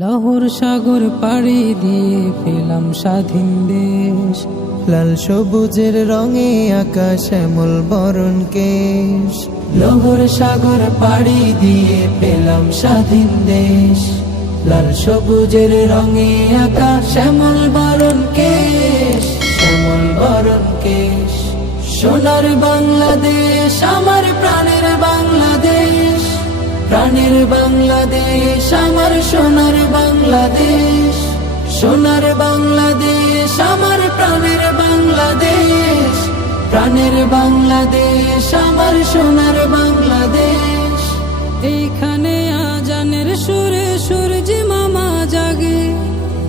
লহর সাগর পাড়ি দিয়ে পেলাম স্বাধীন দেশ। লাল সবুজের রঙে আকাশ, শ্যামল বরণ কেশ। লহর সাগর পাড়ি দিয়ে পেলাম স্বাধীন দেশ। লাল সবুজের রঙে আকাশ, শ্যামল বরণ কেশ। শ্যামল বরণ কেশ। সোনার বাংলাদেশ, আমার বাংলাদেশ প্রাণের বাংলাদেশ, আমার সোনার বাংলাদেশ। সোনার বাংলাদেশ, আমার প্রাণের বাংলাদেশ। প্রাণের বাংলাদেশ, আমার সোনার বাংলাদেশ। এইখানে আজানের সুরে সূর্যি মামা জাগে।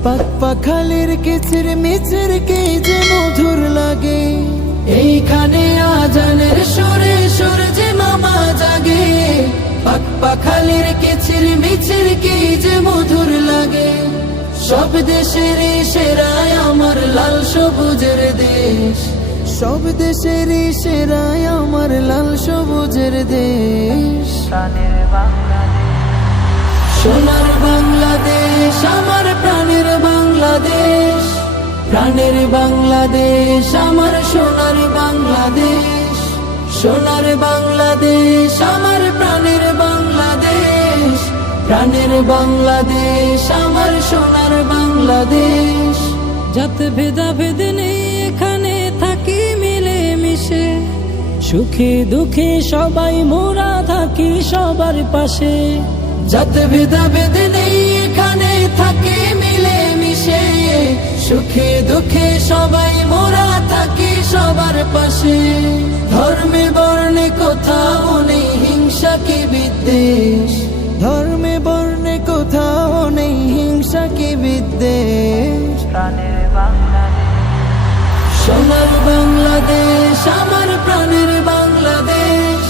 পাক পাখালির কিচির মিচির কে পাখালির কিচির মিচির কি যে মধুর লাগে? সব দেশের সেরায় আমার লাল সবুজের দেশ। সব দেশের সেরাই আমার লাল সবুজের দেশ। সোনার বাংলাদেশ আমার প্রাণের বাংলাদেশ। প্রাণের বাংলাদেশ আমার সোনার বাংলাদেশ। সোনার বাংলাদেশ আমার প্রাণের বাংলাদেশ প্রাণের বাংলাদেশ, আমার সোনার বাংলাদেশ। যাত ভেদা ভেদ নেই, এখানে থাকি মিলে মিশে সুখে দুঃখে সবাই মোরা থাকি সবার পাশে। যাতে ভেদা ভেদ নেই, এখানে থাকে মিলে মিশে সুখে দুঃখে সবাই মোরা থাকি সবার পাশে। ধর্মে বর্ণে কোথাও নেই, হিংসা কি বিদ্বেষ? কি বিদ্বেষ সোনার বাংলাদেশ আমার প্রাণের বাংলাদেশ।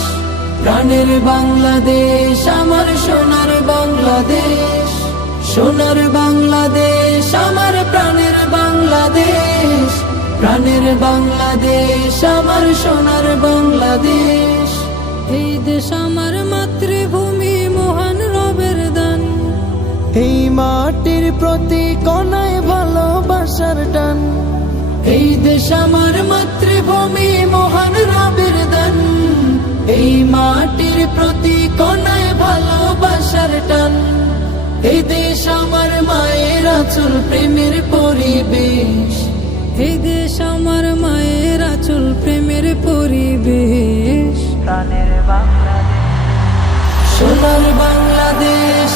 প্রাণের বাংলাদেশ আমার সোনার বাংলাদেশ। সোনার বাংলাদেশ আমার প্রাণের বাংলাদেশ। প্রাণের বাংলাদেশ আমার সোনার বাংলাদেশ। এই দেশ আমার মাতৃভূমি এই মাটির প্রতি কনায় ভালোবাসার টান। এই দেশ আমার মাতৃভূমি মহান রবের দান। এই মাটির প্রতি কোনায় ভালোবাসার টান। এই দেশ আমার মায়ের আচল প্রেমের পরিবেশ। এই দেশ আমার মায়ের আচল প্রেমের পরিবেশ। সোনার বাংলাদেশ আমার বাংলাদেশ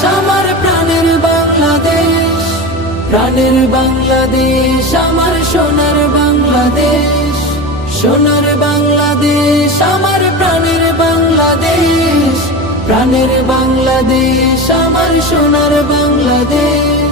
প্রাণের বাংলাদেশ, আমার সোনার বাংলাদেশ। সোনার বাংলাদেশ, আমার প্রাণের বাংলাদেশ। প্রাণের বাংলাদেশ, আমার সোনার বাংলাদেশ।